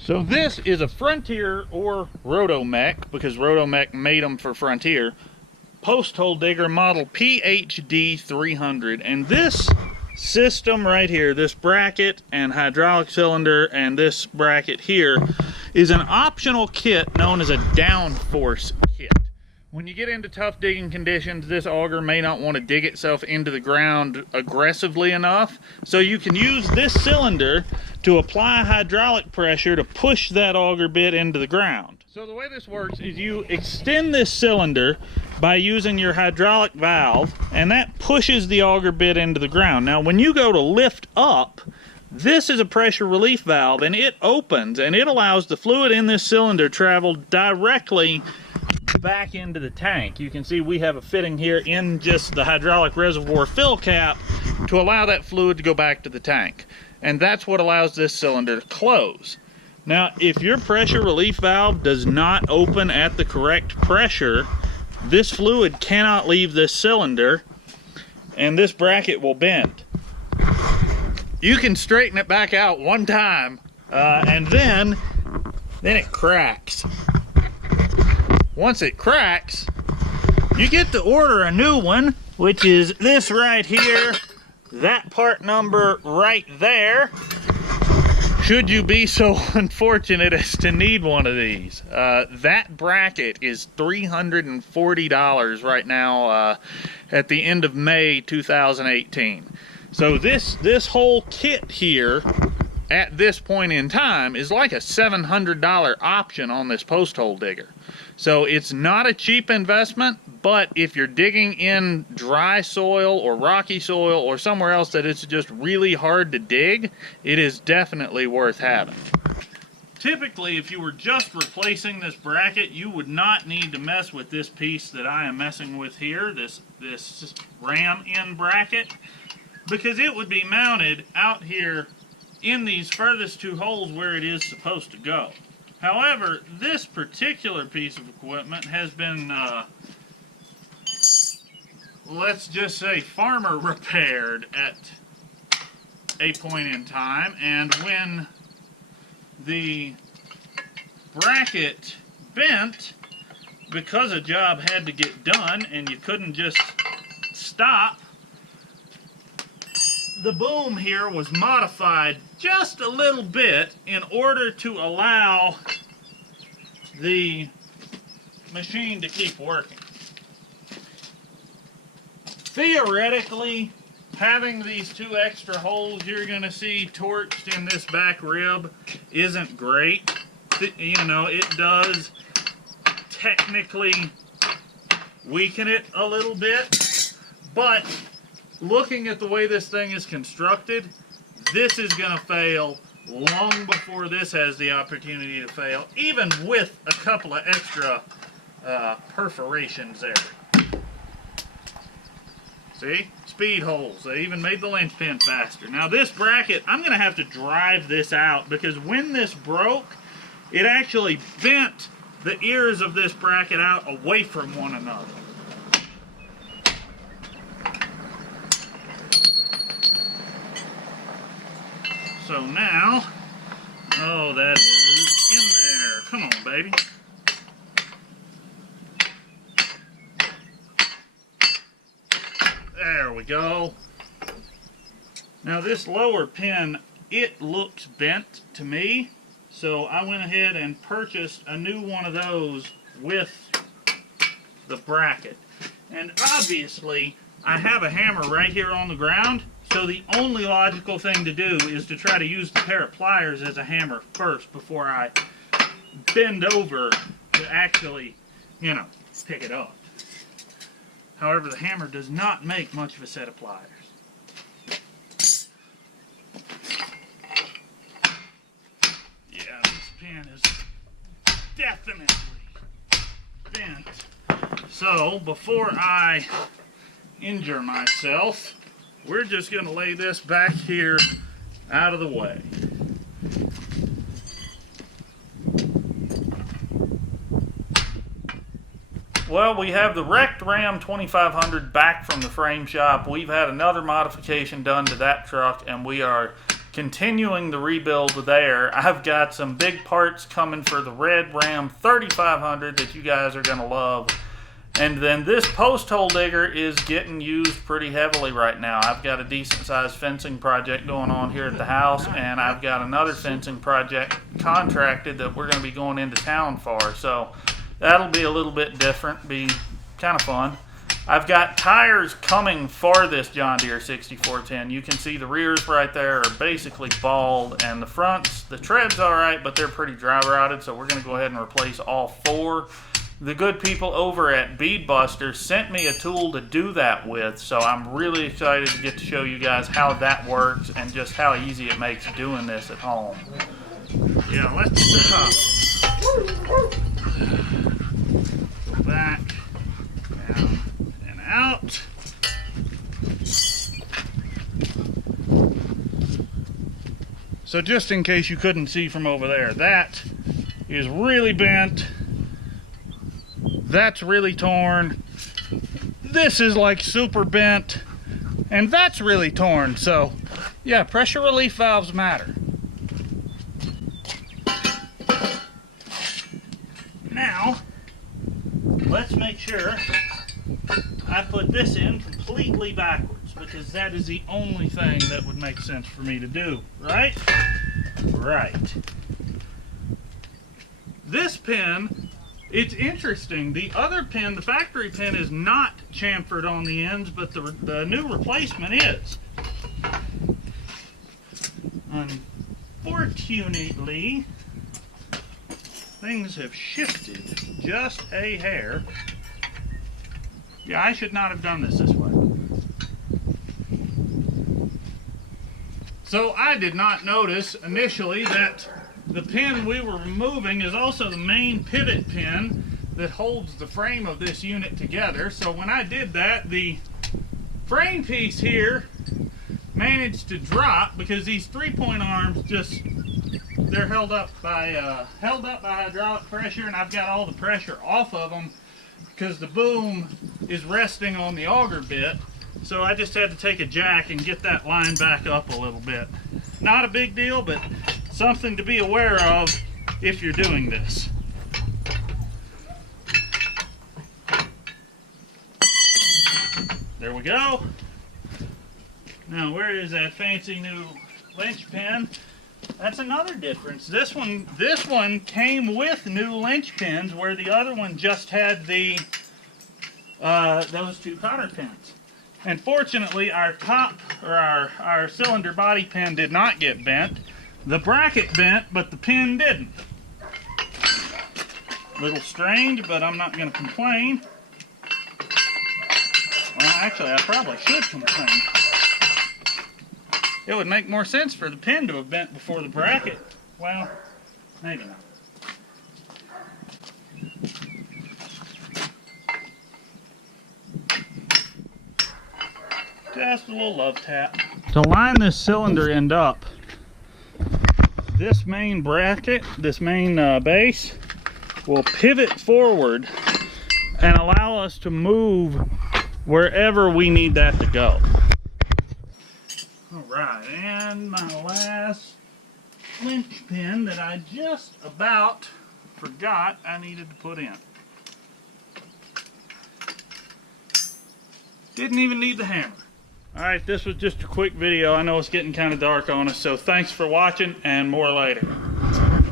So this is a Frontier or Rotomec, because Rotomec made them for Frontier, post hole digger model PHD 300. And this system right here, this bracket and hydraulic cylinder and this bracket here, is an optional kit known as a downforce kit. When you get into tough digging conditions, this auger may not want to dig itself into the ground aggressively enough, so you can use this cylinder to apply hydraulic pressure to push that auger bit into the ground. So the way this works is you extend this cylinder by using your hydraulic valve, and that pushes the auger bit into the ground. Now when you go to lift up, this is a pressure relief valve, and it opens and it allows the fluid in this cylinder travel directly back into the tank. You can see we have a fitting here in just the hydraulic reservoir fill cap to allow that fluid to go back to the tank. And that's what allows this cylinder to close. Now, if your pressure relief valve does not open at the correct pressure, this fluid cannot leave this cylinder and this bracket will bend. You can straighten it back out one time and then it cracks. Once it cracks, you get to order a new one, which is this right here, that part number right there, should you be so unfortunate as to need one of these. That bracket is $340 right now at the end of May 2018. So this whole kit here at this point in time is like a $700 option on this post hole digger. So it's not a cheap investment, but if you're digging in dry soil or rocky soil or somewhere else that it's just really hard to dig, it is definitely worth having. Typically, if you were just replacing this bracket, you would not need to mess with this piece that I am messing with here, this ram end bracket, because it would be mounted out here in these furthest two holes where it is supposed to go. However, this particular piece of equipment has been, let's just say, farmer repaired at a point in time, and when the bracket bent, because a job had to get done and you couldn't just stop, the boom here was modified just a little bit in order to allow the machine to keep working. Theoretically, having these two extra holes you're going to see torched in this back rib isn't great. You know, it does technically weaken it a little bit, but looking at the way this thing is constructed, this is going to fail long before this has the opportunity to fail, even with a couple of extra perforations there. See? Speed holes. They even made the linchpin faster. Now this bracket, I'm going to have to drive this out, because when this broke, it actually bent the ears of this bracket out away from one another. So now, oh, that is in there. Come on, baby. There we go. Now this lower pin, it looks bent to me, so I went ahead and purchased a new one of those with the bracket. And obviously, I have a hammer right here on the ground, so the only logical thing to do is to try to use the pair of pliers as a hammer first before I bend over to actually, you know, pick it up. However, the hammer does not make much of a set of pliers. Yeah, this pin is definitely bent. So, before I injure myself, we're just going to lay this back here out of the way. Well, we have the wrecked Ram 2500 back from the frame shop. We've had another modification done to that truck, and we are continuing the rebuild there. I've got some big parts coming for the Red Ram 3500 that you guys are going to love. And then this post hole digger is getting used pretty heavily right now. I've got a decent sized fencing project going on here at the house, and I've got another fencing project contracted that we're going to be going into town for. So that'll be a little bit different, be kind of fun. I've got tires coming for this John Deere 6410. You can see the rears right there are basically bald, and the fronts, the tread's all right, but they're pretty dry rotted, so we're going to go ahead and replace all 4. The good people over at Bead Buster sent me a tool to do that with, so I'm really excited to get to show you guys how that works and just how easy it makes doing this at home. Yeah, let's go back, down, and out. So just in case you couldn't see from over there, that is really bent. That's really torn. This is like super bent. And that's really torn. So, yeah, pressure relief valves matter. Now, let's make sure I put this in completely backwards, because that is the only thing that would make sense for me to do, right? Right. This pin, it's interesting. The other pin, the factory pin, is not chamfered on the ends, but the new replacement is. Unfortunately, things have shifted just a hair. Yeah, I should not have done this way. So I did not notice initially that the pin we were removing is also the main pivot pin that holds the frame of this unit together. So when I did that, the frame piece here managed to drop because these 3-point arms they're held up by hydraulic pressure, and I've got all the pressure off of them because the boom is resting on the auger bit. So I just had to take a jack and get that line back up a little bit. Not a big deal, but something to be aware of if you're doing this. There we go. Now, where is that fancy new linchpin? That's another difference. This one came with new linchpins, where the other one just had the those 2 cotter pins. And fortunately, our top, or our cylinder body pin did not get bent. The bracket bent, but the pin didn't. A little strange, but I'm not going to complain. Well, actually, I probably should complain. It would make more sense for the pin to have bent before the bracket. Well, maybe not. Just a little love tap. To line this cylinder end up, this main bracket, this main base, will pivot forward and allow us to move wherever we need that to go. Alright, and my last linchpin that I just about forgot I needed to put in. Didn't even need the hammer. Alright, this was just a quick video. I know it's getting kind of dark on us, so thanks for watching, and more later.